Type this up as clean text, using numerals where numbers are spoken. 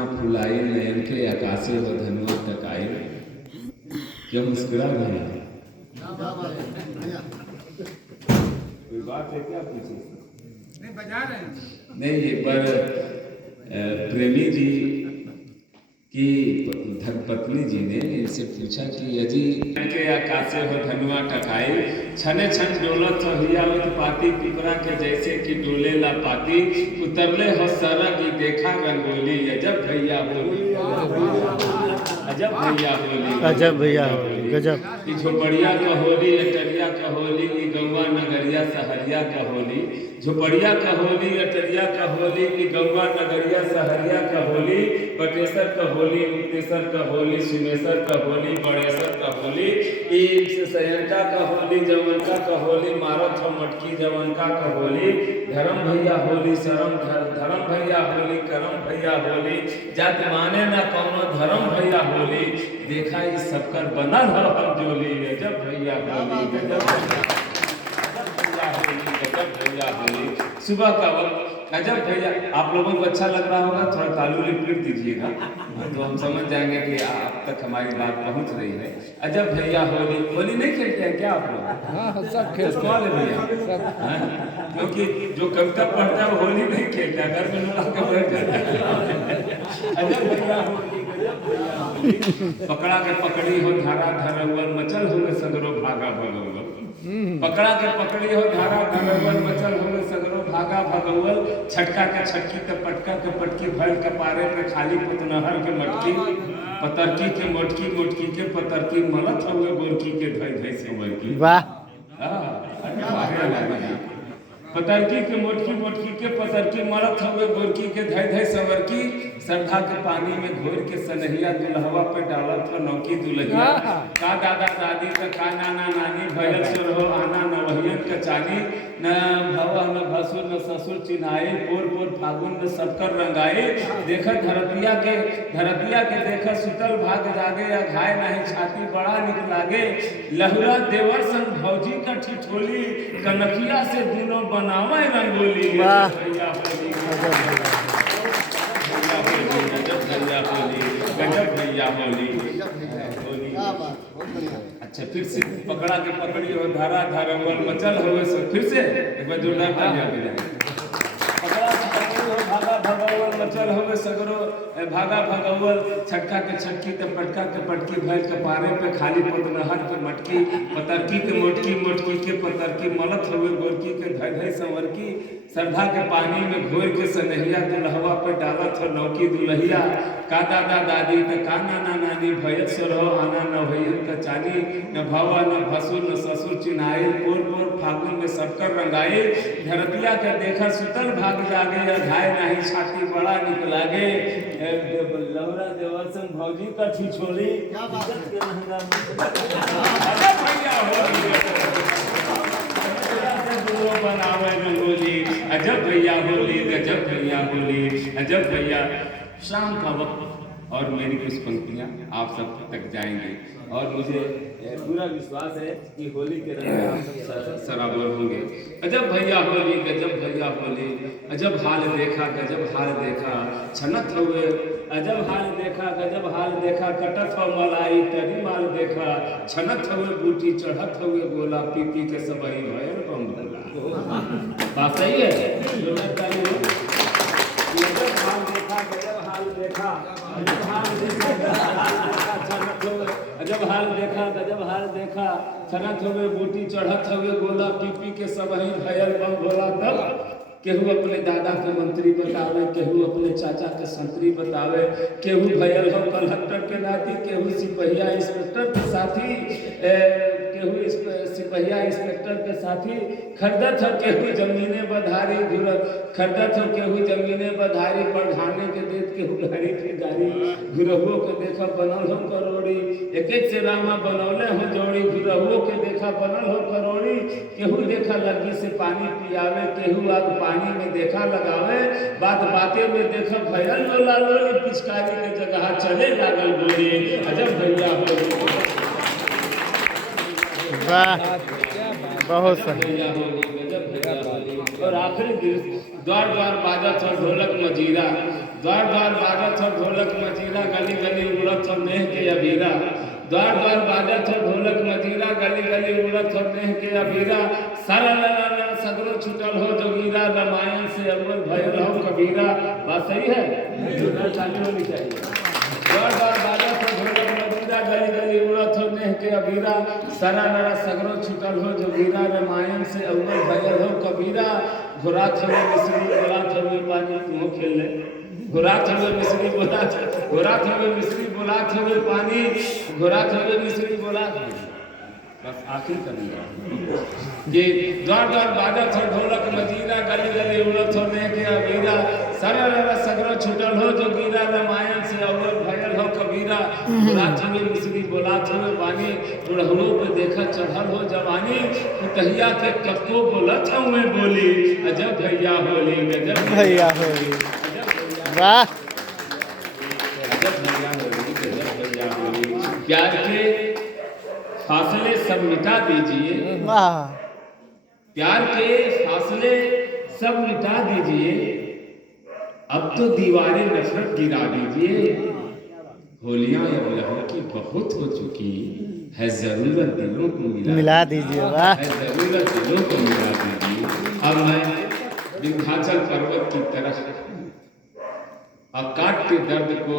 सोना फुलाई नयन के आकाशे व धनुआ टकाई। क्यों मुस्कुरा रहे हैं? कोई बात है क्या? पूछे नहीं बजा रहे हैं। नहीं, एक बार प्रेमी जी की धर्मपत्नी जी ने इनसे पूछा कि यदि के आकाशे हो धनुआ टकाई, छने छन डोलत हो हियावत पाती, पिपरा के जैसे कि डोले ला पाती, उतरले हो सरा की देखा रंगोली। अजब भैया होली, अजब भैया होली, अजब भैया होली, गजब। ई झोपड़िया का होली, अटरिया का होली, ई गौवा नगरिया सहरिया का होली। झोपड़िया का होली, अटरिया का होली, ई गौवा नगरिया सहरिया का होली। बटेसर का होली, मुक्तेसर का होली, सुमेसर का होली, बड़ेसर का होली, ई सयंका का होली, जवनका का होली, मारत हो मटकी जवनका का होली। धर्म भैया होली, शरम धर्म भैया होली, करम भैया होली, जात माने ना कौनो धर्म भैया होली। देखा ई सबकर बनल हो हम जोली। अजब भैया होली, गजब भैया होली, गजब भैया होली। सुबह का वक्त अजब भैया, आप लोगों को अच्छा लग रहा होगा, थोड़ा तालू रिपीट दीजिएगा तो हम समझ जाएंगे कि आप तक हमारी बात पहुंच रही है। अजब भैया होली, होली नहीं खेलते हैं क्या आप लोग? हाँ सब खेलते हैं भैया, क्योंकि जो कविता पढ़ता है वो होली नहीं खेलता, घर में लोग के बैठ जाता। अजब भैया होली, गजब भैया होली। पकड़ा के पकड़ी हो धारा धरवल, मचल हो सगरो भागा भगवल। पकड़ा के पकड़ी हो धारा धरवल, मचल हो सगरो भागा भगवल। छटका के छटकी के पटका के पटकी, भैल के पारे पे खाली पुतनहर के मटकी। पतरकी के मोटकी, मोटकी के पतरकी, मलत हुए गोरकी के धई धई संवर की। वाह। पतरकी के मोटकी, मोटकी के पतरकी, मलत हुए गोरकी के धई धई संवर की। श्रद्धा के पानी में घोर के सनहिया, दुल्हवा पे डालत हो नौकी दुल्हिया। का दादा दादी का नाना नानी, भयल सुर हो आना नवहियन के चानी। न भवा न भसुर न ससुर चिन्हाई, पोर पोर फागुन में सबकर रंगाई। देखा धरतिया के देखा सुतल भाग जागे, अघाय नहीं छाती बड़ा निक लागे। लहुरा देवर संग भौजी का ठिठोली, कनकिया से दोनों बनावे रंगोली। वाह। भैया होली, गजब भैया होली, गजब भैया होली। अच्छा, फिर से पकड़ा के पकड़ी हो धारा धरवल, मचल हो फिर से एक बार जोरदार तालियां बजाएं। पकड़ा के पकड़ी हो भागा भगवल, मचल हो सगरो भागा भगवल। छटका के छटकी के पटका के पटकी, भैल के पारे पे खाली पुतनहर के मटकी। पतरकी के मोटकी, मोटकी के पतरकी, मलत हुए गोरकी के धई धई संवर की। श्रद्धा के पानी में घोर के सनहिया, दुल्हवा पे डालत हो नौकी दुल्हिया। का दादा दादी का नाना नानी, भयल सुर हो आना नवहियन का चानी। न भवा न भसुर न ससुर चिन्हाई, पोर पोर फागुन में सबकर रंगाई। धरतिया के देखा सुतल भाग जागे, अघाय नहीं छाती बड़ा निक लागे। लौरा देवर संग भौजी का ठिठोली, बनावे रंगोली। अजब भैया होली, गजब भैया होली, अजब भैया। शाम का वक्त और मेरी कुछ पंक्तियां आप सब तक जाएंगी और मुझे पूरा विश्वास है कि होली के रंग में आप सब सराबोर होंगे। अजब भैया होली, गजब भैया होली, अजब हाल देखा गजब हाल देखा, छनत हुए अजब हाल देखा गजब हाल देखा। कटत हो मलाई तरी माल देखा, छनत हुए बूटी चढ़त हुए गोला, पी पी के सबही भयल बम भोला। बात सही है? गजब हाल देखा गजब हाल देखा, अजब हाल देखा गजब हाल देखा। छनत हुए बूटी चढ़त हुए गोला, पी पी के सबही भयल बम भोला। तब केहू अपने दादा के मंत्री बतावे, केहू अपने चाचा के संतरी बतावे। केहू भयल हो कलक्टर के नाती, केहू सिपहिया इंस्पेक्टर के साथी, केहू सिपहिया इंस्पेक्टर के साथी। खरीदत हो केहू जमीने बधारी, खरीदत हो केहू जमीने बधारी। प्रधाने के देत केहू गाड़ी के गाड़ी, गुरहुओ के देखा बनल हो करोड़ी। एक एक से रामा बनौले हो जोड़ी, गुरहुओ के देखा बनल हो करोड़ी। केहू देखा लगी से पानी पियावे, केहू आग पानी में देखा लगावे। बात बातें में देखा भयल लोला लोली, पिचकारी के जगह चले लागल गोली। अजब भैया होली, वाह, बहुत सही। और आखिरी दिन द्वार द्वार बाजत हो ढोलक मजीरा, द्वार द्वार बाजत हो ढोलक नेह के अबीरा, द्वार द्वार बाजत हो ढोलक मजीरा, गली गली उड़त हो नेह के अबीरा, सारा ला सगरो छुटल हो जोगीरा, रामायण से अव्वल भयल हो कबीरा। बात सही है? चालू होनी चाहिए। द्वार द्वार बाजत हो ढोलक मजीरा, गली गली उड़त हो नेह के अबीरा, सारा ला सगरो छुटल हो जोगीरा, रामायण से अव्वल भयल हो कबीरा। घुरात हमें मिश्री बोलात हमें पानी, तुम खेल ले। घुरात हमें मिश्री बोलात, घुरात हमें मिश्री बोलात हमें पानी, घुरात हमें मिश्री बोलात हमें। बस आखिर करेंगे ये द्वार द्वार बाजत हो ढोलक मजीरा, गली गली उड़त हो नेह के अबीरा, सारा ला सगरो छुटल हो जोगीरा, रामायण से अव्वल भयल हो कबीरा। घुरात हमें मिश्री बोलात हमें पानी, बुढ़हलों पे देखा चढ़ल हो जवानी, कुतहिया के कक्को बोलत हमें बोली, अजब भैया होली गजब भैया होली। अजब भैया, वाह अजब भैया होली, गजब भैया होली। प्यार के फासले सब मिटा दीजिए, वाह प्यार के फासले सब मिटा दीजिए, अब तो दीवारें नफरत गिरा दीजिए। होलियां अब लहू की बहुत हो चुकी है, जरूरत दिलों को मिला दीजिए। वाह है, जरूरत दिलों को मिला दीजिए। अब मैं विंध्याचल पर्वत की तरफ अब काट के दर्द को